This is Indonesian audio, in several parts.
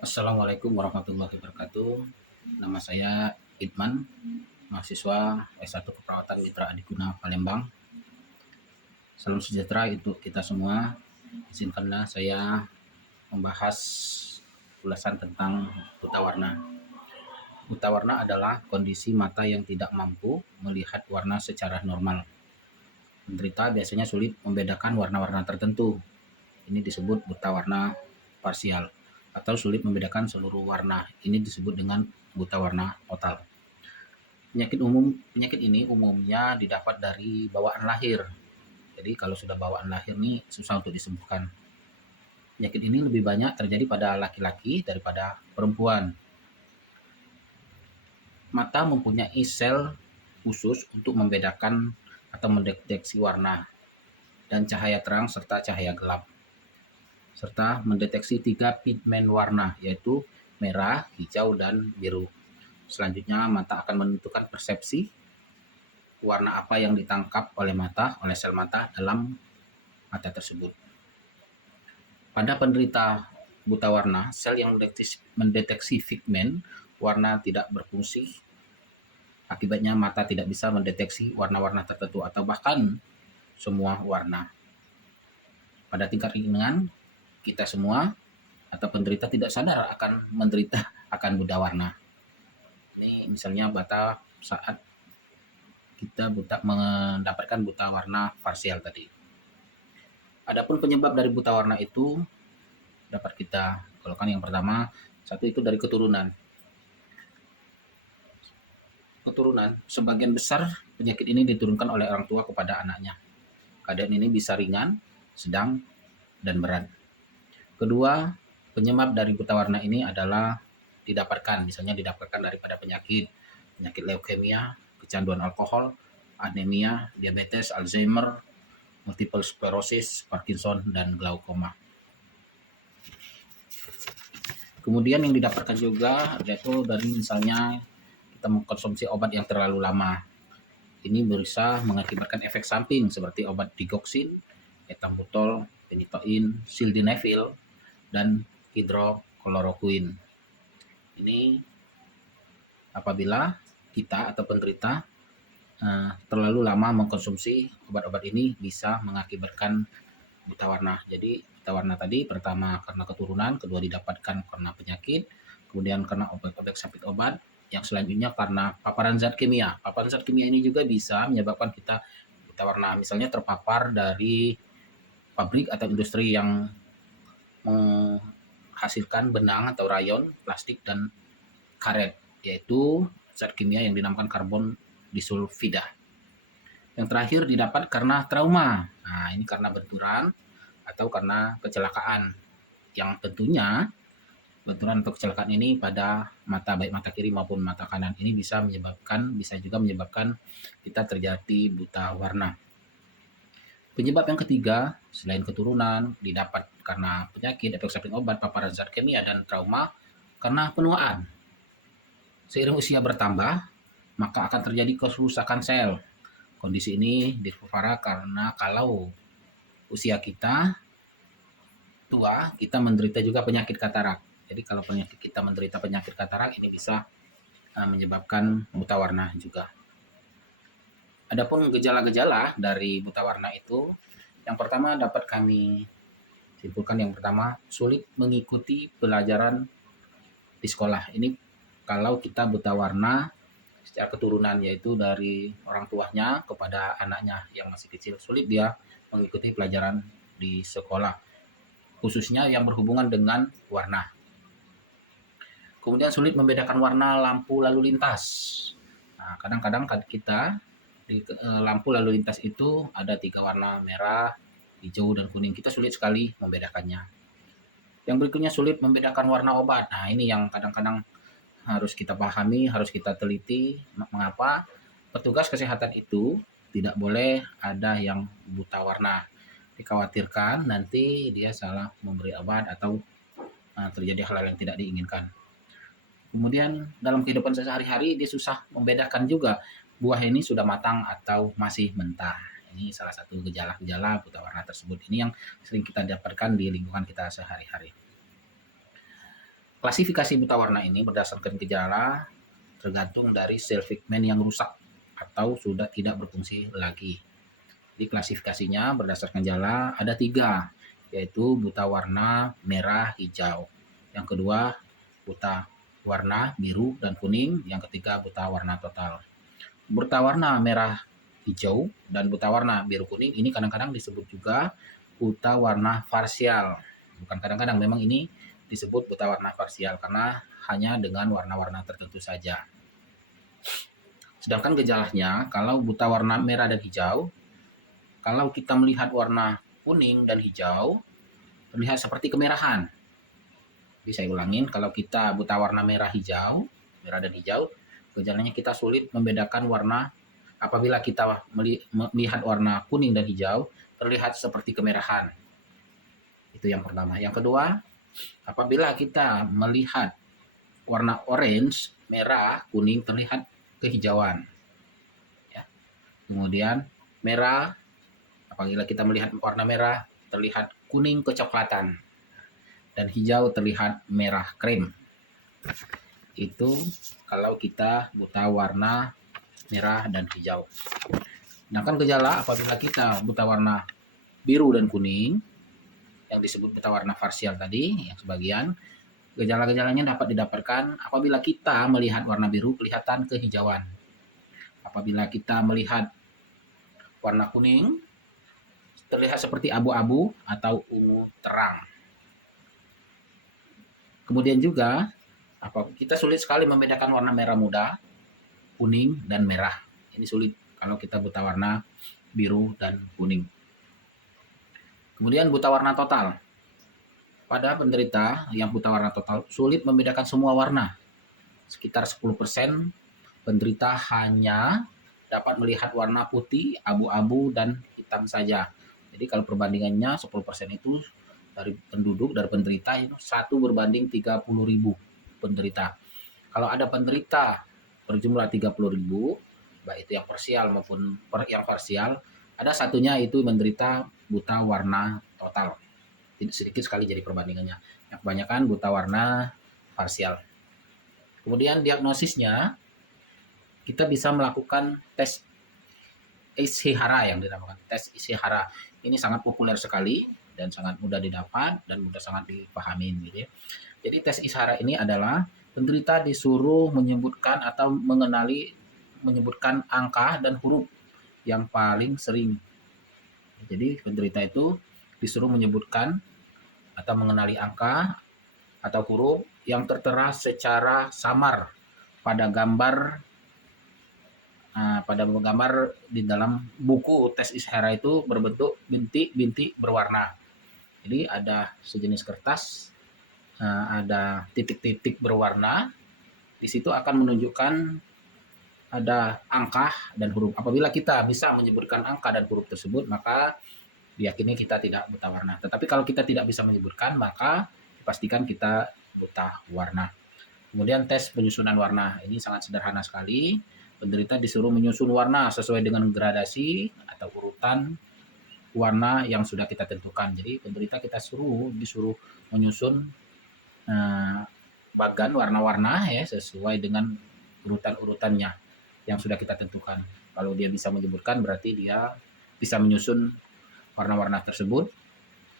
Assalamualaikum warahmatullahi wabarakatuh. Nama saya Idman, mahasiswa S1 Keperawatan Mitra Adikuna Palembang. Salam sejahtera untuk kita semua. Izinkanlah saya membahas ulasan tentang buta warna. Buta warna adalah kondisi mata yang tidak mampu melihat warna secara normal. Penderita biasanya sulit membedakan warna-warna tertentu. Ini disebut buta warna parsial atau sulit membedakan seluruh warna. Ini disebut dengan buta warna total. Penyakit ini umumnya didapat dari bawaan lahir. Jadi kalau sudah bawaan lahir nih susah untuk disembuhkan. Penyakit ini lebih banyak terjadi pada laki-laki daripada perempuan. Mata mempunyai sel khusus untuk membedakan atau mendeteksi warna dan cahaya terang serta cahaya gelap, serta mendeteksi 3 pigmen warna, yaitu merah, hijau, dan biru. Selanjutnya, mata akan menentukan persepsi warna apa yang ditangkap oleh sel mata dalam mata tersebut. Pada penderita buta warna, sel yang mendeteksi pigmen warna tidak berfungsi. Akibatnya mata tidak bisa mendeteksi warna-warna tertentu atau bahkan semua warna. Pada tingkat ringan, kita semua atau penderita tidak sadar akan menderita akan buta warna. Ini misalnya saat kita mendapatkan buta warna parsial tadi. Adapun penyebab dari buta warna itu dapat kita golongkan. Yang pertama, satu itu dari keturunan. Sebagian besar penyakit ini diturunkan oleh orang tua kepada anaknya. Keadaan ini bisa ringan, sedang, dan berat. Kedua, penyebab dari buta warna ini adalah misalnya didapatkan daripada penyakit leukemia, kecanduan alkohol, anemia, diabetes, Alzheimer, multiple sclerosis, Parkinson, dan glaukoma. Kemudian yang didapatkan juga yaitu dari misalnya kita mengkonsumsi obat yang terlalu lama. Ini bisa mengakibatkan efek samping seperti obat digoxin, ethambutol, phenytoin, sildenafil, dan hidrokloroquine. Ini apabila kita atau penderita terlalu lama mengkonsumsi obat-obat ini bisa mengakibatkan buta warna. Jadi buta warna tadi pertama karena keturunan, kedua didapatkan karena penyakit, kemudian karena obat-obat samping obat, yang selanjutnya karena paparan zat kimia. Paparan zat kimia ini juga bisa menyebabkan kita buta warna. Misalnya terpapar dari pabrik atau industri yang menghasilkan benang atau rayon, plastik, dan karet, yaitu zat kimia yang dinamakan karbon disulfida. Yang terakhir didapat karena trauma. Nah, ini karena benturan atau karena kecelakaan. Yang tentunya benturan atau kecelakaan ini pada mata, baik mata kiri maupun mata kanan, ini bisa juga menyebabkan kita terjadi buta warna. Penyebab yang ketiga, selain keturunan, didapat karena penyakit, efek samping obat, paparan zat kimia, dan trauma, karena penuaan. Seiring usia bertambah, maka akan terjadi kerusakan sel. Kondisi ini diperparah karena kalau usia kita tua, kita menderita juga penyakit katarak. Jadi kalau kita menderita penyakit katarak, ini bisa menyebabkan buta warna juga. Adapun gejala-gejala dari buta warna itu, yang pertama dapat kami simpulkan, yang pertama sulit mengikuti pelajaran di sekolah. Ini kalau kita buta warna secara keturunan, yaitu dari orang tuanya kepada anaknya yang masih kecil, sulit dia mengikuti pelajaran di sekolah, khususnya yang berhubungan dengan warna. Kemudian sulit membedakan warna lampu lalu lintas. Nah, kadang-kadang kita di lampu lalu lintas itu ada 3 warna, merah, hijau, dan kuning. Kita sulit sekali membedakannya. Yang berikutnya sulit membedakan warna obat. Nah, ini yang kadang-kadang harus kita pahami, harus kita teliti. Mengapa petugas kesehatan itu tidak boleh ada yang buta warna. Dikhawatirkan nanti dia salah memberi obat atau terjadi hal-hal yang tidak diinginkan. Kemudian dalam kehidupan sehari-hari dia susah membedakan juga buah ini sudah matang atau masih mentah. Ini salah satu gejala-gejala buta warna tersebut. Ini yang sering kita dapatkan di lingkungan kita sehari-hari. Klasifikasi buta warna ini berdasarkan gejala tergantung dari sel pigmen yang rusak atau sudah tidak berfungsi lagi. Jadi klasifikasinya berdasarkan gejala ada 3, yaitu buta warna merah, hijau. Yang kedua buta warna biru dan kuning. Yang ketiga buta warna total. Buta warna merah, hijau, dan buta warna biru kuning ini kadang-kadang disebut juga buta warna parsial. Bukan kadang-kadang, memang ini disebut buta warna parsial karena hanya dengan warna-warna tertentu saja. Sedangkan gejalanya kalau buta warna merah dan hijau, kalau kita melihat warna kuning dan hijau terlihat seperti kemerahan. Bisa saya ulangin, kalau kita buta warna merah dan hijau, gejalanya kita sulit membedakan warna. Apabila kita melihat warna kuning dan hijau terlihat seperti kemerahan. Itu yang pertama. Yang kedua, apabila kita melihat warna orange, merah, kuning terlihat kehijauan. Ya. Kemudian merah, apabila kita melihat warna merah terlihat kuning kecoklatan. Dan hijau terlihat merah krem. Itu kalau kita buta warna merah dan hijau. Sedangkan gejala apabila kita buta warna biru dan kuning, yang disebut buta warna parsial tadi, yang sebagian, gejala-gejalanya dapat didapatkan apabila kita melihat warna biru kelihatan kehijauan. Apabila kita melihat warna kuning, terlihat seperti abu-abu atau ungu terang. Kemudian juga, kita sulit sekali membedakan warna merah muda, kuning, dan merah. Ini sulit kalau kita buta warna biru dan kuning. Kemudian buta warna total. Pada penderita yang buta warna total sulit membedakan semua warna. Sekitar 10% penderita hanya dapat melihat warna putih, abu-abu, dan hitam saja. Jadi kalau perbandingannya 10% itu dari penderita itu 1 berbanding 30.000 penderita. Kalau ada penderita berjumlah 30.000, baik itu yang parsial maupun yang parsial, ada satunya itu menderita buta warna total. Sedikit sekali jadi perbandingannya. Yang kebanyakan buta warna parsial. Kemudian diagnosisnya, kita bisa melakukan tes Ishihara yang dinamakan tes Ishihara. Ini sangat populer sekali dan sangat mudah didapat dan mudah sangat dipahami gitu ya. Jadi tes Ishihara ini adalah penderita disuruh menyebutkan atau menyebutkan angka dan huruf yang paling sering. Jadi penderita itu disuruh menyebutkan atau mengenali angka atau huruf yang tertera secara samar pada gambar di dalam buku tes Ishihara itu berbentuk bintik-bintik berwarna. Jadi ada sejenis kertas, ada titik-titik berwarna. Di situ akan menunjukkan ada angka dan huruf. Apabila kita bisa menyebutkan angka dan huruf tersebut, maka diyakini kita tidak buta warna. Tetapi kalau kita tidak bisa menyebutkan, maka dipastikan kita buta warna. Kemudian tes penyusunan warna. Ini sangat sederhana sekali. Penderita disuruh menyusun warna sesuai dengan gradasi atau urutan warna yang sudah kita tentukan. Jadi penderita kita disuruh menyusun bagan warna-warna ya sesuai dengan urutan-urutannya yang sudah kita tentukan. Kalau dia bisa menyebutkan berarti dia bisa menyusun warna-warna tersebut,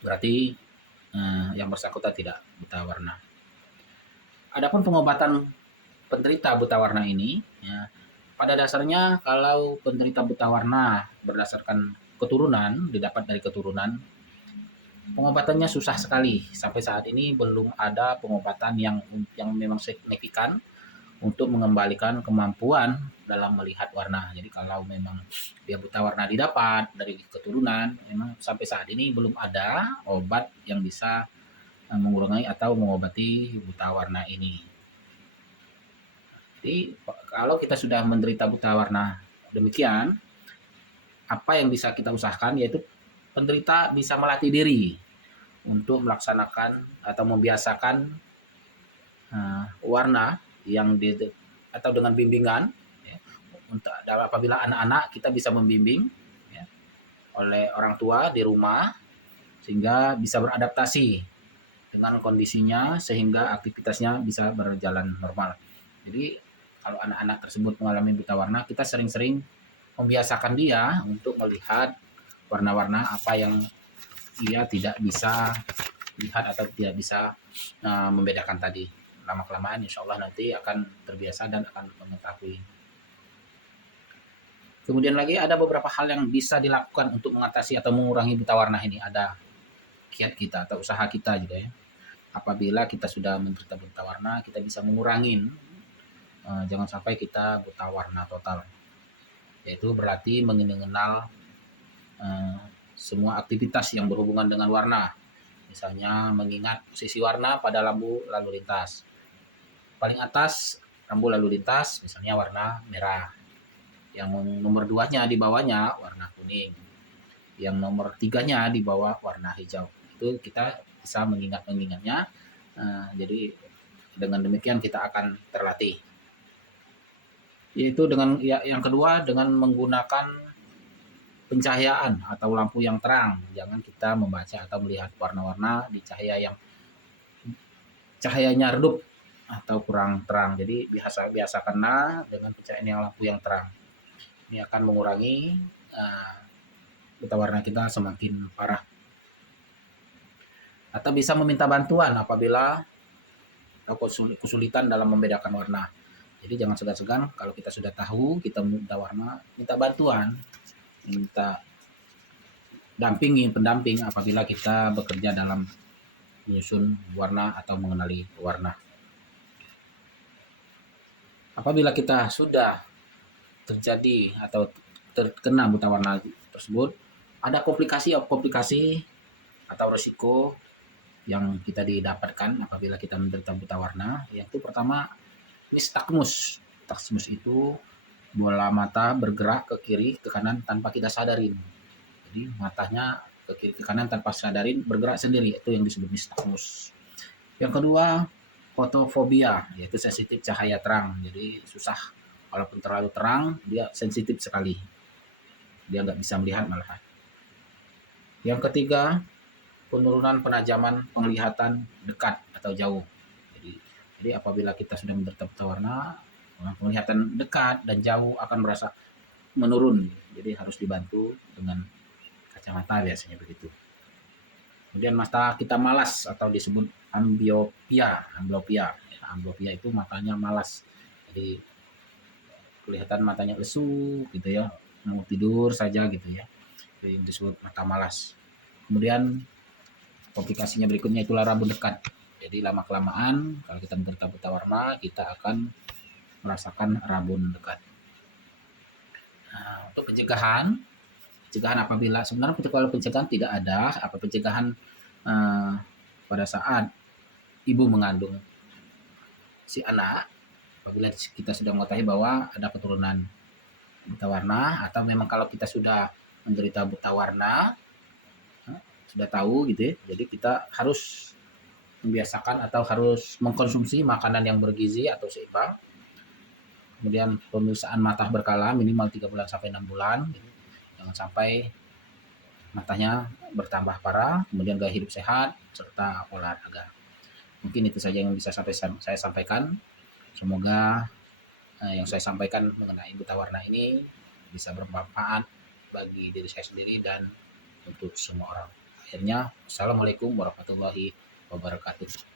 berarti yang bersangkutan tidak buta warna. Adapun pengobatan penderita buta warna ini, ya, pada dasarnya kalau penderita buta warna berdasarkan keturunan, didapat dari keturunan, pengobatannya susah sekali. Sampai saat ini belum ada pengobatan yang memang signifikan untuk mengembalikan kemampuan dalam melihat warna. Jadi kalau memang dia buta warna didapat dari keturunan, memang sampai saat ini belum ada obat yang bisa mengurangi atau mengobati buta warna ini. Jadi kalau kita sudah menderita buta warna demikian, apa yang bisa kita usahakan yaitu penderita bisa melatih diri untuk melaksanakan atau membiasakan warna yang atau dengan bimbingan ya, untuk apabila anak-anak kita bisa membimbing ya, oleh orang tua di rumah sehingga bisa beradaptasi dengan kondisinya sehingga aktivitasnya bisa berjalan normal. Jadi kalau anak-anak tersebut mengalami buta warna, kita sering-sering membiasakan dia untuk melihat warna-warna apa yang ia tidak bisa lihat atau tidak bisa membedakan tadi. Lama-kelamaan insya Allah nanti akan terbiasa dan akan mengetahui. Kemudian lagi ada beberapa hal yang bisa dilakukan untuk mengatasi atau mengurangi buta warna ini. Ada kiat kita atau usaha kita juga ya. Apabila kita sudah menderita buta warna, kita bisa mengurangi. Jangan sampai kita buta warna total. Yaitu berarti mengenal semua aktivitas yang berhubungan dengan warna. Misalnya mengingat posisi warna pada lampu lalu lintas. Paling atas lampu lalu lintas misalnya warna merah. Yang nomor 2-nya di bawahnya warna kuning. Yang nomor 3-nya di bawah warna hijau. Itu kita bisa mengingatnya. Jadi dengan demikian kita akan terlatih. Yaitu dengan yang kedua dengan menggunakan pencahayaan atau lampu yang terang. Jangan kita membaca atau melihat warna-warna di cahaya yang cahayanya redup atau kurang terang. Jadi biasakanlah dengan pencahayaan yang lampu yang terang. Ini akan mengurangi buta warna kita semakin parah. Atau bisa meminta bantuan apabila kesulitan dalam membedakan warna. Jadi jangan segan-segan kalau kita sudah tahu kita minta warna, minta bantuan, minta pendamping apabila kita bekerja dalam menyusun warna atau mengenali warna. Apabila kita sudah terjadi atau terkena buta warna tersebut, ada komplikasi atau risiko yang kita didapatkan apabila kita menderita buta warna. Yaitu pertama, nistagmus. Nistagmus itu bola mata bergerak ke kiri ke kanan tanpa kita sadarin. Jadi matanya ke kiri ke kanan tanpa sadarin bergerak sendiri, itu yang disebut nistagmus. Yang kedua, fotofobia, yaitu sensitif cahaya terang. Jadi susah, walaupun terlalu terang dia sensitif sekali, dia nggak bisa melihat malahan. Yang ketiga, penurunan penajaman penglihatan dekat atau jauh. Jadi apabila kita sudah menderita buta warna, penglihatan dekat dan jauh akan merasa menurun. Jadi harus dibantu dengan kacamata biasanya begitu. Kemudian mata kita malas atau disebut ambliopia. Ambliopia itu matanya malas. Jadi kelihatan matanya lesu gitu ya, mau tidur saja gitu ya. Jadi disebut mata malas. Kemudian komplikasinya berikutnya itulah rabun dekat. Jadi lama-kelamaan kalau kita menderita buta warna, kita akan merasakan rabun dekat. Nah, untuk pencegahan apabila sebenarnya kalau pencegahan tidak ada, pencegahan pada saat ibu mengandung si anak, apabila kita sudah mengetahui bahwa ada keturunan buta warna, atau memang kalau kita sudah menderita buta warna, sudah tahu gitu ya, jadi kita harus membiasakan atau harus mengkonsumsi makanan yang bergizi atau seimbang. Kemudian pemeriksaan mata berkala minimal 3 bulan sampai 6 bulan. Jangan sampai matanya bertambah parah. Kemudian gaya hidup sehat serta olahraga. Mungkin itu saja yang bisa saya sampaikan. Semoga yang saya sampaikan mengenai buta warna ini bisa bermanfaat bagi diri saya sendiri dan untuk semua orang. Akhirnya, Assalamualaikum warahmatullahi wabarakatuh.